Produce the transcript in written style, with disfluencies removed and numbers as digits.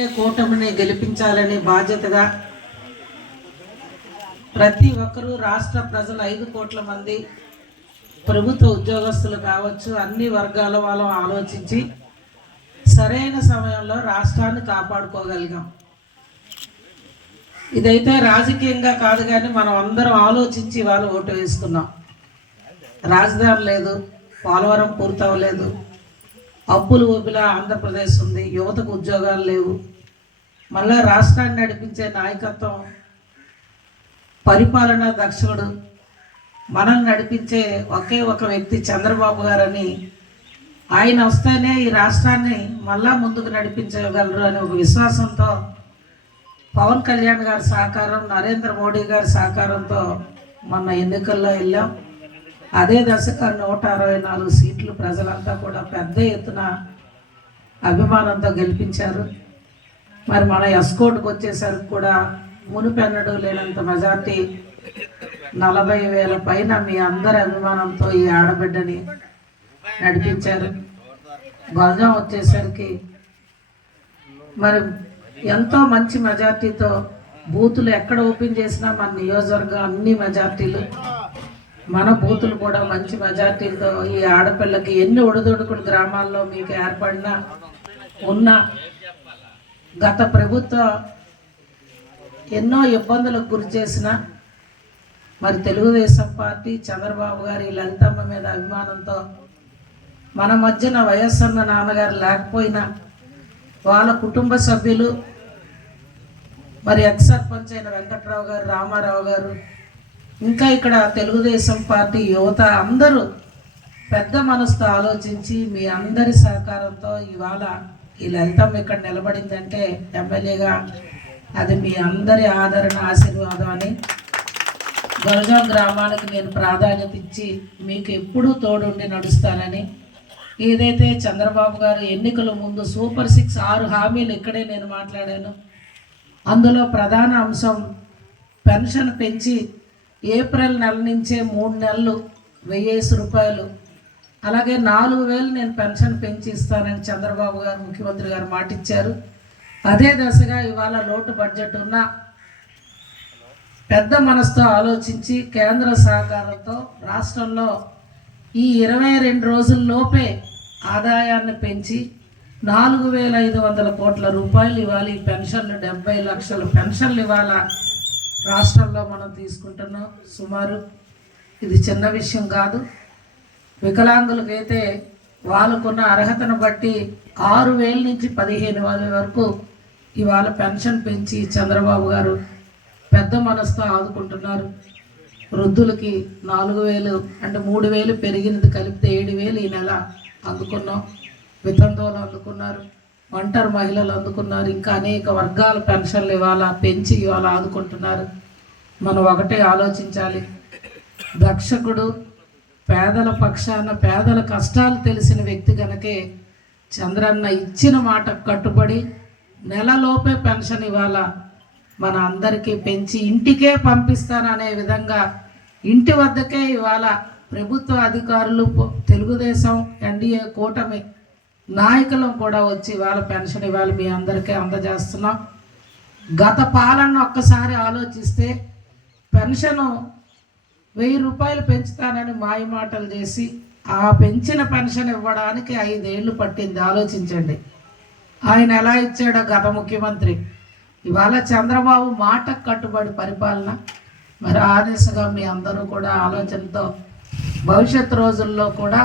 కూటమిని గెలిపించాలనే బాధ్యతగా ప్రతి ఒక్కరూ రాష్ట్ర ప్రజలు 5 కోట్ల మంది ప్రభుత్వ ఉద్యోగస్తులు కావచ్చు, అన్ని వర్గాల వాళ్ళు ఆలోచించి సరైన సమయంలో రాష్ట్రాన్ని కాపాడుకోగలిగాం. ఇదైతే రాజకీయంగా కాదు, కానీ మనం అందరం ఆలోచించి వాళ్ళు ఓటు వేసుకున్నాం. రాజధాని లేదు, పోలవరం పూర్తవలేదు, అప్పులు ఊపిలా ఆంధ్రప్రదేశ్ ఉంది, యువతకు ఉద్యోగాలు లేవు. మళ్ళా రాష్ట్రాన్ని నడిపించే నాయకత్వం, పరిపాలనా దక్షుడు, మనల్ని నడిపించే ఒకే ఒక వ్యక్తి చంద్రబాబు గారని, ఆయన వస్తేనే ఈ రాష్ట్రాన్ని మళ్ళా ముందుకు నడిపించగలరు అని ఒక విశ్వాసంతో పవన్ కళ్యాణ్ గారి సహకారం, నరేంద్ర మోడీ గారి సహకారంతో మొన్న ఎన్నికల్లో వెళ్ళాం. అదే దశగా 164 సీట్లు ప్రజలంతా కూడా పెద్ద ఎత్తున అభిమానంతో గెలిపించారు. మరి మన ఎస్కోట్కి వచ్చేసరికి కూడా మునుపెన్నడూ లేనంత మెజార్టీ 40,000 పైన మీ అందరి అభిమానంతో ఈ ఆడబిడ్డని నడిపించారు. గజం వచ్చేసరికి మరి ఎంతో మంచి మెజార్టీతో బూతులు ఎక్కడ ఓపెన్ చేసినా మన నియోజకవర్గం అన్ని మెజార్టీలు, మన బూతులు కూడా మంచి మెజార్టీలతో ఈ ఆడపిల్లకి ఎన్ని ఒడిదొడుకుడు గ్రామాల్లో మీకు ఏర్పడినా ఉన్న గత ప్రభుత్వం ఎన్నో ఇబ్బందులకు గురి చేసిన మరి తెలుగుదేశం పార్టీ చంద్రబాబు గారి లలితమ్మ మీద అభిమానంతో మన మధ్యన వైఎస్ఆర్ నాన్నగారు లేకపోయినా వాళ్ళ కుటుంబ సభ్యులు, మరి ఎక్స్ సర్పంచ్ అయిన వెంకట్రావు గారు, రామారావు గారు, ఇంకా ఇక్కడ తెలుగుదేశం పార్టీ యువత అందరూ పెద్ద మనసుతో ఆలోచించి మీ అందరి సహకారంతో ఇవాళ ఈ లలితమ్మ ఇక్కడ నిలబడిందంటే ఎమ్మెల్యేగా అది మీ అందరి ఆదరణ, ఆశీర్వాదం అని గొరజాం గ్రామానికి నేను ప్రాధాన్యత ఇచ్చి మీకు ఎప్పుడూ తోడుండి నడుస్తానని, ఏదైతే చంద్రబాబు గారు ఎన్నికల ముందు సూపర్ 6 హామీలు ఇక్కడే నేను మాట్లాడాను. అందులో ప్రధాన అంశం పెన్షన్ పెంచి ఏప్రిల్ నెల నుంచే 3 నెలలు 1000 రూపాయలు, అలాగే 4,000 నేను పెన్షన్ పెంచి ఇస్తానని చంద్రబాబు గారు ముఖ్యమంత్రి గారు మాట ఇచ్చారు. అదే దశగా ఇవాళ లోటు బడ్జెట్ ఉన్న పెద్ద మనసుతో ఆలోచించి కేంద్ర సహకారంతో రాష్ట్రంలో ఈ 22 రోజుల్లోపే ఆదాయాన్ని పెంచి 4,500 కోట్ల రూపాయలు ఇవాళ ఈ పెన్షన్లు 70 లక్షల పెన్షన్లు ఇవాళ రాష్ట్రంలో మనం తీసుకుంటున్నాం. సుమారు ఇది చిన్న విషయం కాదు. వికలాంగులకైతే వాళ్ళకున్న అర్హతను బట్టి 6,000 నుంచి 15,000 వరకు ఇవాళ పెన్షన్ పెంచి చంద్రబాబు గారు పెద్ద మనసుతో ఆదుకుంటున్నారు. వృద్ధులకి 4,000 అంటే 3,000 పెరిగినది కలిపితే 7,000 ఈ నెల అందుకున్నాం. వితంతువులు అందుకున్నారు, ఒంటరి మహిళలు అందుకున్నారు, ఇంకా అనేక వర్గాల పెన్షన్లు ఇవాళ పెంచి ఇవాళ ఆదుకుంటున్నారు. మనం ఒకటే ఆలోచించాలి, దక్షకుడు పేదల పక్షాన, పేదల కష్టాలు తెలిసిన వ్యక్తి కనుకే చంద్రన్న ఇచ్చిన మాట కట్టుబడి నెలలోపే పెన్షన్ ఇవాళ మన అందరికీ పెంచి ఇంటికే పంపిస్తాననే విధంగా ఇంటి వద్దకే ఇవాళ ప్రభుత్వ అధికారులు, తెలుగుదేశం ఎన్డీఏ కూటమి నాయకులం కూడా వచ్చి ఇవాళ పెన్షన్ ఇవాళ మీ అందరికీ అందజేస్తున్నాం. గత పాలన ఒక్కసారి ఆలోచిస్తే పెన్షను 1000 రూపాయలు పెంచుతానని మాయ మాటలు చేసి ఆ పెంచిన పెన్షన్ ఇవ్వడానికి 5 ఏళ్ళు పట్టింది. ఆలోచించండి, ఆయన ఎలా ఇచ్చాడో గత ముఖ్యమంత్రి. ఇవాళ చంద్రబాబు మాటకు కట్టుబడి పరిపాలన. మరి ఆ దిశగా మీ అందరూ కూడా ఆలోచనతో భవిష్యత్ రోజుల్లో కూడా